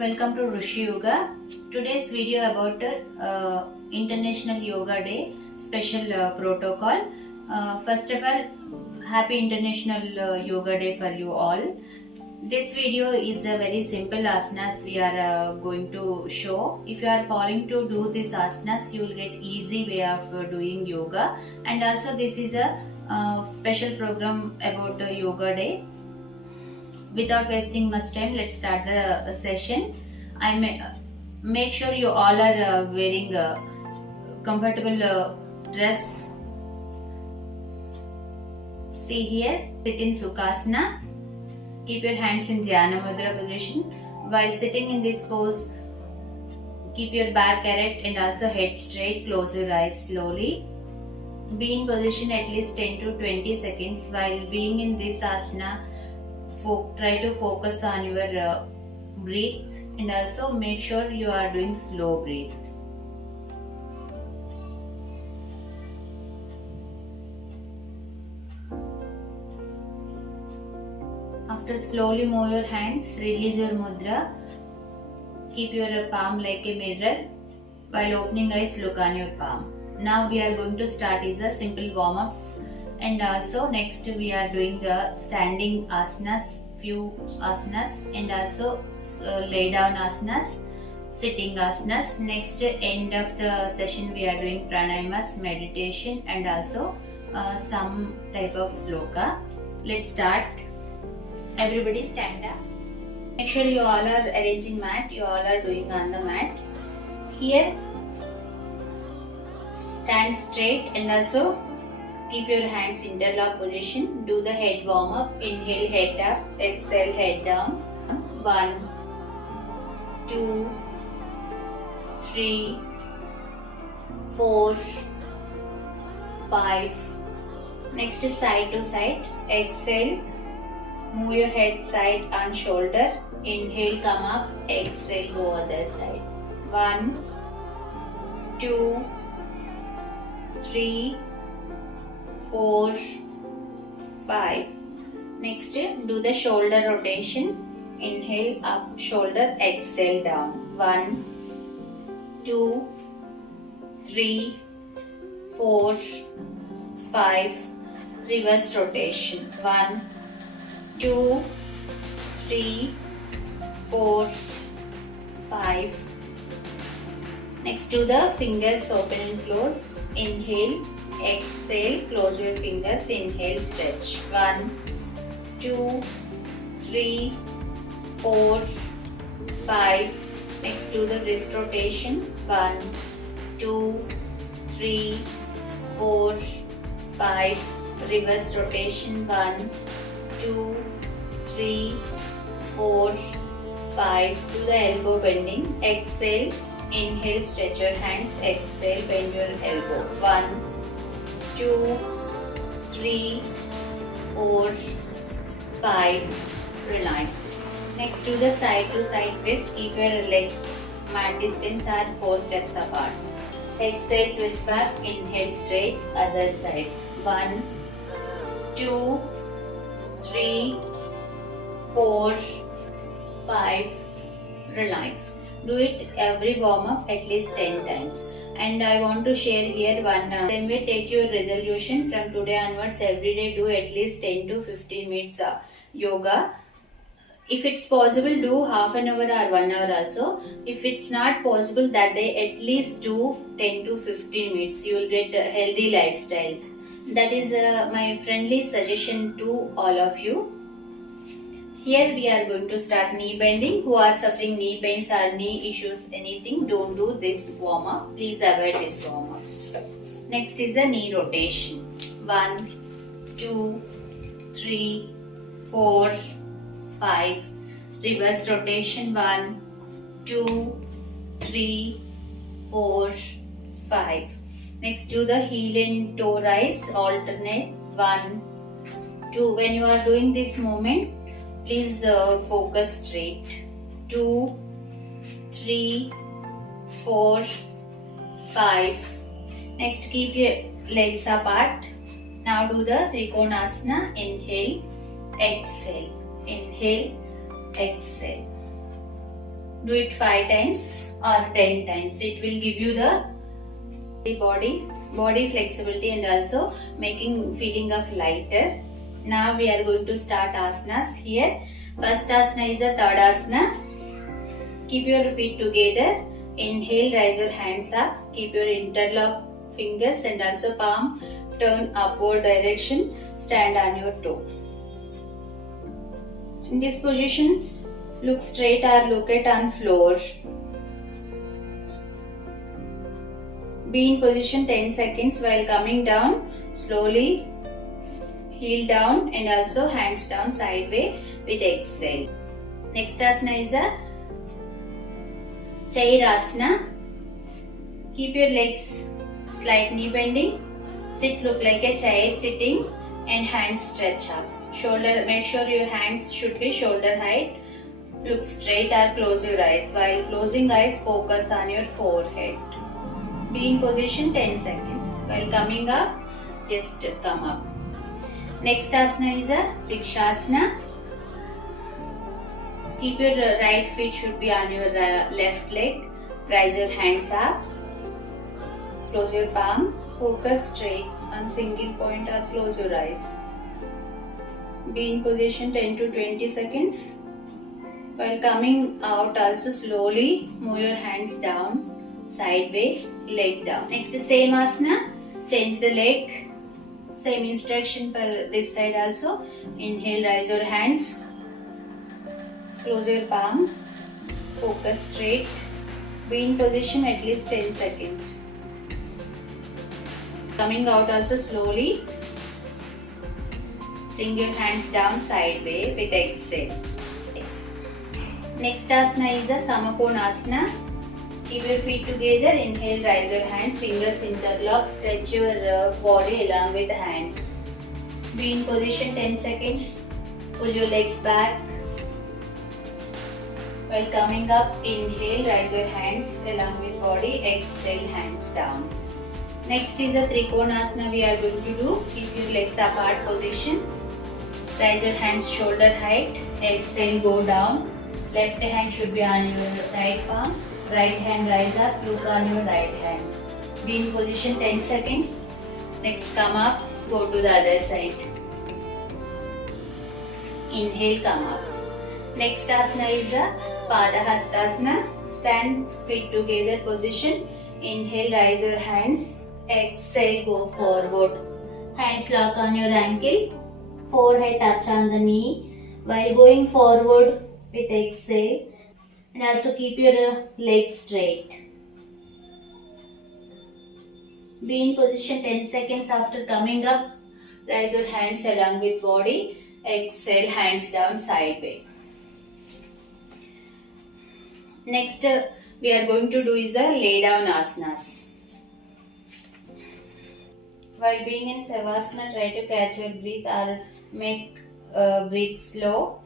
Welcome to Rishi Yoga. Today's video about International Yoga Day special protocol. First of all, Happy International Yoga Day for you all. This video is a very simple asanas we are going to show. If you are following to do this asanas, you will get easy way of doing yoga. And also this is a special program about Yoga Day. Without wasting much time, let's start the session. I make sure you all are wearing a comfortable dress. See here, sit in Sukhasana. Keep your hands in Dhyana Mudra position. While sitting in this pose, keep your back erect and also head straight. Close your eyes slowly. Be in position at least 10 to 20 seconds. While being in this asana, try to focus on your breath and also make sure you are doing slow breath. After slowly move your hands, release your mudra. Keep your palm like a mirror. While opening eyes, look on your palm. Now we are going to start is a simple warm-ups. And also next we are doing standing asanas, few asanas, and also lay down asanas, sitting asanas. Next end of the session we are doing pranayamas, meditation, and also some type of sloka. Let's start. Everybody stand up. Make sure you all are arranging mat. You all are doing on the mat. Here stand straight and also keep your hands interlock position. Do the head warm up. Inhale, head up. Exhale, head down. 1, 2, 3, 4, 5. Next is side to side. Exhale. Move your head side and shoulder. Inhale, come up. Exhale, go other side. 1, 2, 3, 4, 5. Next, do the shoulder rotation. Inhale, up, shoulder, exhale, down. 1, 2, 3, 4, 5. Reverse rotation. 1, 2, 3, 4, 5. Next, do the fingers open and close. Inhale, exhale, close your fingers. Inhale, stretch. 1, 2, 3, 4, 5. Next, do the wrist rotation. 1, 2, 3, 4, 5. Reverse rotation. 1, 2, 3, 4, 5. Do the elbow bending. Exhale. Inhale, stretch your hands. Exhale, bend your elbow. 1, 2, 3, 4, 5. Relax. Next, do the side to side twist. Keep your legs mat distance or 4 steps apart. Exhale, twist back. Inhale, straight. Other side. 1, 2, 3, 4, 5. Relax. Do it every warm up at least 10 times. And I want to share here one same way, take your resolution from today onwards. Every day do at least 10 to 15 minutes yoga. If it's possible, do half an hour or 1 hour also. If it's not possible that day, at least do 10 to 15 minutes. You will get a healthy lifestyle. That is my friendly suggestion to all of you. Here we are going to start knee bending. Who are suffering knee pains or knee issues, anything, don't do this warm up. Please avoid this warm up. Next is a knee rotation. 1, 2, 3, 4, 5. Reverse rotation. 1, 2, 3, 4, 5. Next, do the heel and toe rise, alternate. 1, 2. When you are doing this movement, please focus straight. 2, 3, 4, 5. Next, keep your legs apart. Now do the Trikonasana. Inhale, exhale. Inhale, exhale. Do it 5 times or 10 times. It will give you the body flexibility and also making feeling of lighter. Now we are going to start asanas here. First asana is a Tadasana. Keep your feet together. Inhale, raise your hands up. Keep your interlock fingers and also palm turn upward direction. Stand on your toe. In this position, look straight or look at on floor. Be in position 10 seconds while coming down. Slowly heel down and also hands down sideways with exhale. Next asana is a Chair Asana. Keep your legs slight knee bending. Sit look like a chair sitting and hands stretch up. Shoulder, make sure your hands should be shoulder height. Look straight or close your eyes. While closing eyes, focus on your forehead. Be in position 10 seconds. While coming up, just come up. Next asana is a Vrikshasana. Keep your right feet should be on your left leg. Raise your hands up. Close your palm. Focus straight on single point or close your eyes. Be in position 10 to 20 seconds. While coming out, also slowly move your hands down, sideways, leg down. Next, same asana. Change the leg. Same instruction for this side also. Inhale, raise your hands. Close your palm. Focus straight. Be in position at least 10 seconds. Coming out also slowly. Bring your hands down sideways with exhale. Next asana is a Samakonasana. Keep your feet together. Inhale, raise your hands. Fingers interlock. Stretch your body along with the hands. Be in position 10 seconds. Pull your legs back. While coming up, inhale, raise your hands along with body. Exhale, hands down. Next is a Trikonasana we are going to do. Keep your legs apart position. Raise your hands shoulder height. Exhale, go down. Left hand should be on your right palm. Right hand rise up. Look on your right hand. Be in position 10 seconds. Next, come up. Go to the other side. Inhale, come up. Next asana is a Padahastasana. Stand feet together position. Inhale, raise your hands. Exhale, go forward. Hands lock on your ankle. Forehead touch on the knee. While going forward with exhale. And also keep your legs straight. Be in position 10 seconds after coming up. Raise your hands along with body. Exhale, hands down sideways. Next, we are going to do is a lay down asanas. While being in Savasana, try to catch your breath or make breathe slow.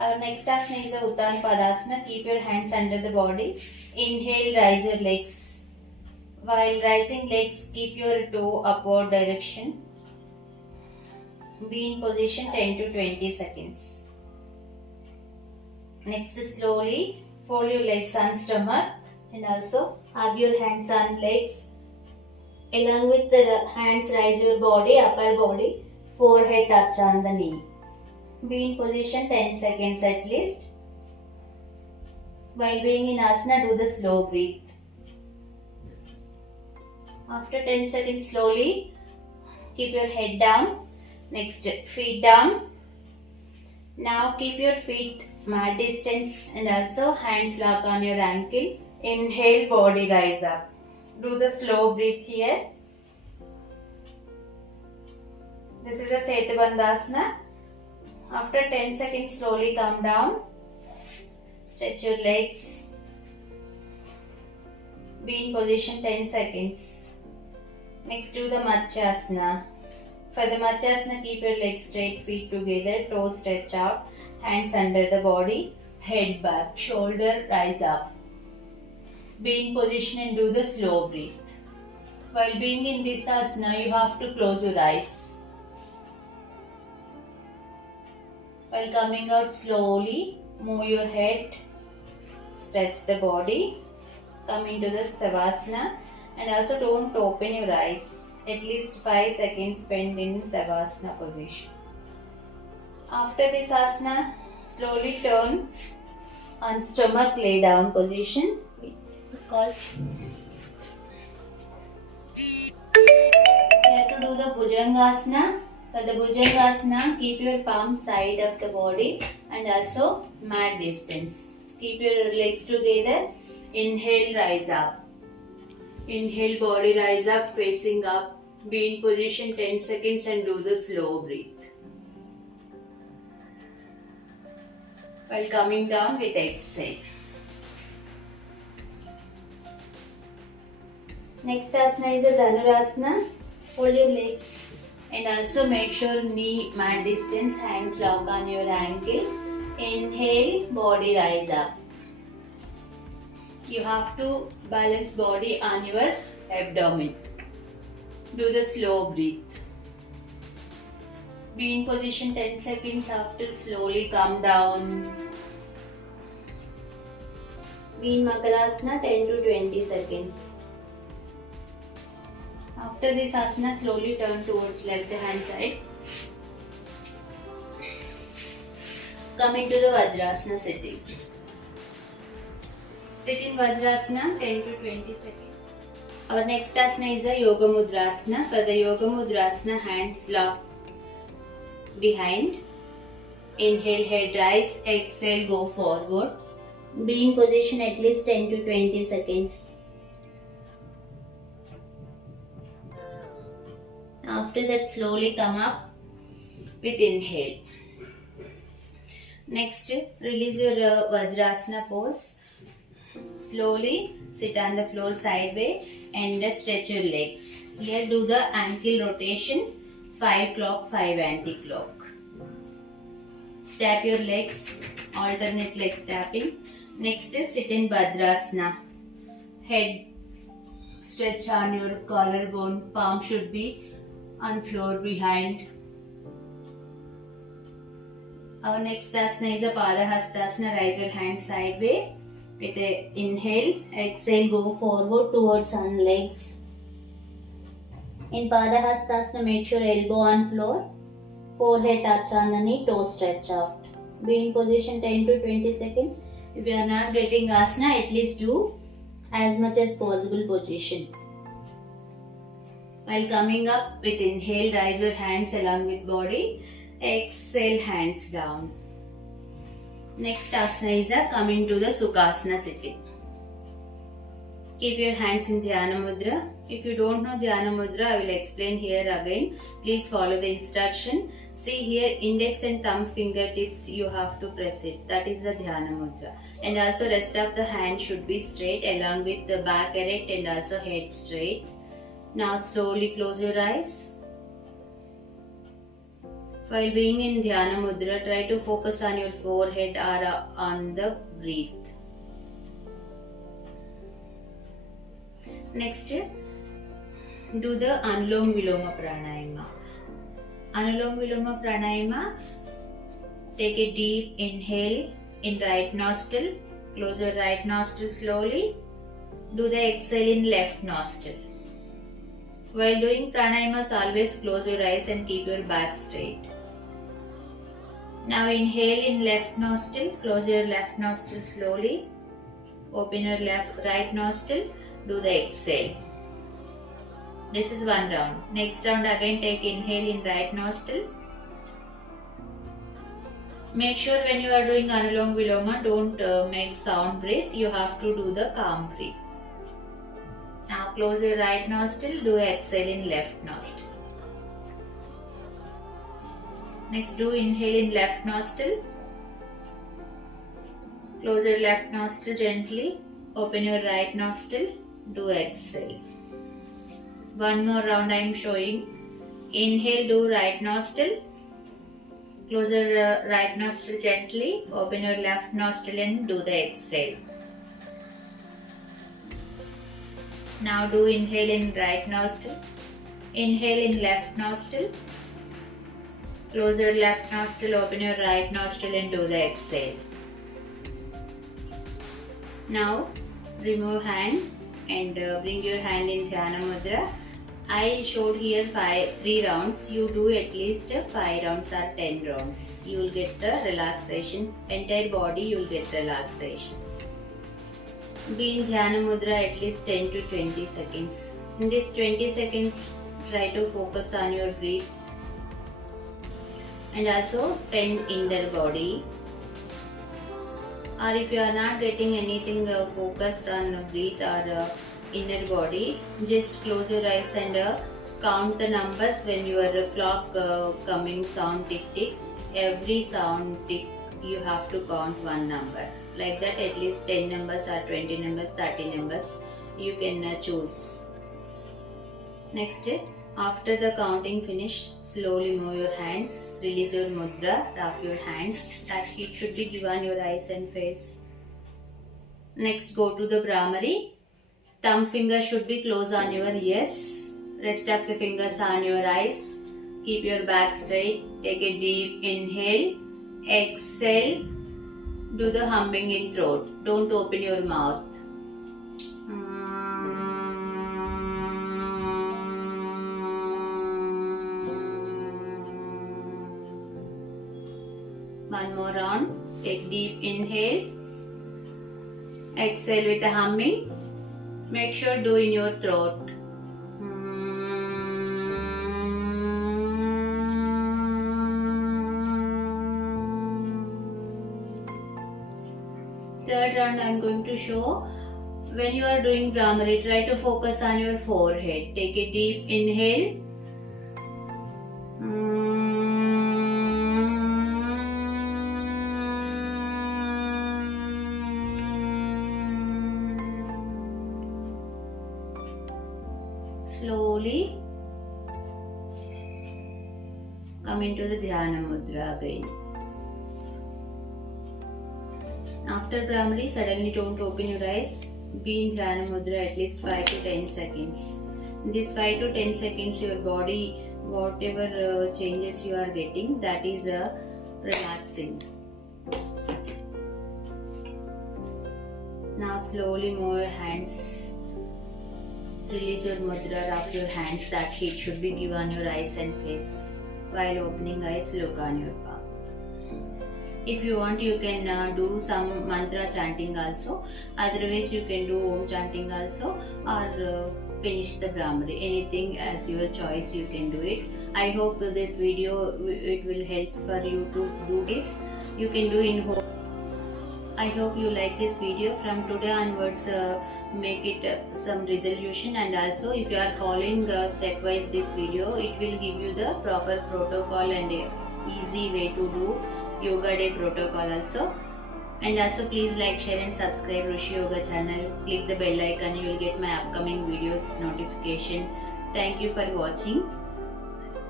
Our next asana is a Uttan Padasana. Keep your hands under the body. Inhale, raise your legs. While rising legs, keep your toe upward direction. Be in position 10 to 20 seconds. Next, slowly fold your legs on stomach and also have your hands on legs. Along with the hands, raise your body, upper body, forehead touch on the knee. Be in position 10 seconds at least. While being in asana, do the slow breath. After 10 seconds, slowly keep your head down. Next, feet down. Now keep your feet mat distance and also hands lock on your ankle. Inhale, body rise up. Do the slow breath here. This is a Setubandhasana. After 10 seconds, slowly come down. Stretch your legs. Be in position 10 seconds. Next, do the Matsyasana. For the Matsyasana, keep your legs straight, feet together, toes stretch out, hands under the body, head back, shoulder rise up. Be in position and do the slow breath. While being in this asana, you have to close your eyes. While coming out slowly, move your head, stretch the body, come into the Savasana, and also don't open your eyes. At least 5 seconds spend in Savasana position. After this asana, slowly turn on stomach lay down position. Because you have to do the Bhujangasana. For the Bhujangasana, keep your palm side of the body and also mat distance. Keep your legs together. Inhale, rise up. Inhale, body rise up, facing up. Be in position 10 seconds and do the slow breathe. While coming down with exhale. Next asana is a Dhanurasana. Hold your legs and also make sure knee mat distance, hands lock on your ankle. Inhale, body rise up. You have to balance body on your abdomen. Do the slow breathe. Be in position 10 seconds after slowly come down. Be in Makarasana 10 to 20 seconds. After this asana, slowly turn towards left hand side. Come into the Vajrasana sitting. Sit in Vajrasana 10 to 20 seconds. Our next asana is a Yoga Mudrasana. For the Yoga Mudrasana, hands lock behind. Inhale, head rise. Exhale, go forward. Be in position at least 10 to 20 seconds. After that, slowly come up with inhale. Next, release your Vajrasana pose. Slowly sit on the floor sideways and stretch your legs. Here do the ankle rotation, 5 clock, 5 anti-clock. Tap your legs, alternate leg tapping. Next is sit in Bhadrasana. Head stretch on your collarbone, palm should be on floor behind. Our next asana is a Padahastasana. Rise your hands sideways. With a inhale, exhale, go forward towards on legs. In Padahastasana, make sure elbow on floor, forehead touch on the knee, toes stretch out. Be in position 10 to 20 seconds. If you are not getting asana, at least do as much as possible position. While coming up with inhale, rise your hands along with body. Exhale, hands down. Next asana is a coming to the Sukhasana sitting. Keep your hands in Dhyana Mudra. If you don't know Dhyana Mudra, I will explain here again. Please follow the instruction. See here, index and thumb fingertips, you have to press it. That is the Dhyana Mudra. And also rest of the hand should be straight along with the back erect and also head straight. Now slowly close your eyes. While being in Dhyana Mudra, try to focus on your forehead or on the breath. Next, do the Anulom Viloma Pranayama. Anulom Viloma Pranayama, take a deep inhale in right nostril. Close your right nostril slowly. Do the exhale in left nostril. While doing pranayamas, always close your eyes and keep your back straight. Now inhale in left nostril, close your left nostril slowly. Open your right nostril, do the exhale. This is one round. Next round again take inhale in right nostril. Make sure when you are doing Anulom Viloma, don't make sound breath. You have to do the calm breath. Now close your right nostril, do exhale in left nostril. Next do inhale in left nostril. Close your left nostril gently. Open your right nostril, do exhale. One more round I am showing. Inhale, do right nostril. Close your right nostril gently. Open your left nostril and do the exhale. Now do inhale in right nostril. Inhale in left nostril. Close your left nostril, open your right nostril and do the exhale. Now remove hand and bring your hand in Dhyana Mudra. I showed here 3 rounds. You do at least 5 rounds or 10 rounds. You will get the relaxation. Entire body you will get relaxation. Be in Dhyana Mudra at least 10 to 20 seconds. In this 20 seconds, try to focus on your breath and also spend inner body. Or if you are not getting anything focus on breath or inner body, just close your eyes and count the numbers when your clock coming sound tick tick. Every sound tick you have to count one number. Like that at least 10 numbers or 20 numbers, 30 numbers you can choose. Next, after the counting finish, slowly move your hands, release your mudra, wrap your hands. That heat should be given your eyes and face. Next, go to the Bhramari. Thumb finger should be close on your ears. Rest of the fingers on your eyes. Keep your back straight. Take a deep inhale. Exhale. Do the humming in throat. Don't open your mouth. One more round. Take deep inhale. Exhale with a humming. Make sure do in your throat. Third round I am going to show. When you are doing Bhramari, try to focus on your forehead. Take a deep inhale. Slowly come into the Dhyana Mudra again. After Bhramari, suddenly don't open your eyes. Be in Dhyana Mudra at least 5 to 10 seconds. In this 5 to 10 seconds, your body, whatever changes you are getting, that is relaxing. Now slowly move your hands. Release your mudra, wrap your hands. That heat should be given on your eyes and face. While opening eyes, look on your palm. If you want, you can do some mantra chanting also. Otherwise, you can do Om chanting also or finish the Bhramari. Anything as your choice, you can do it. I hope this video it will help for you to do this. You can do in home. I hope you like this video. From today onwards, make it some resolution, and also if you are following stepwise this video, it will give you the proper protocol and easy way to do Yoga Day protocol also. And also please like, share and subscribe Rishi Yoga channel. Click the bell icon, you will get my upcoming videos notification. Thank you for watching.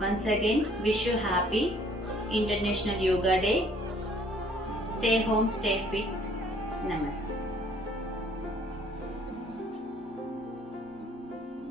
Once again, wish you happy International Yoga Day. Stay home, stay fit. Namaste.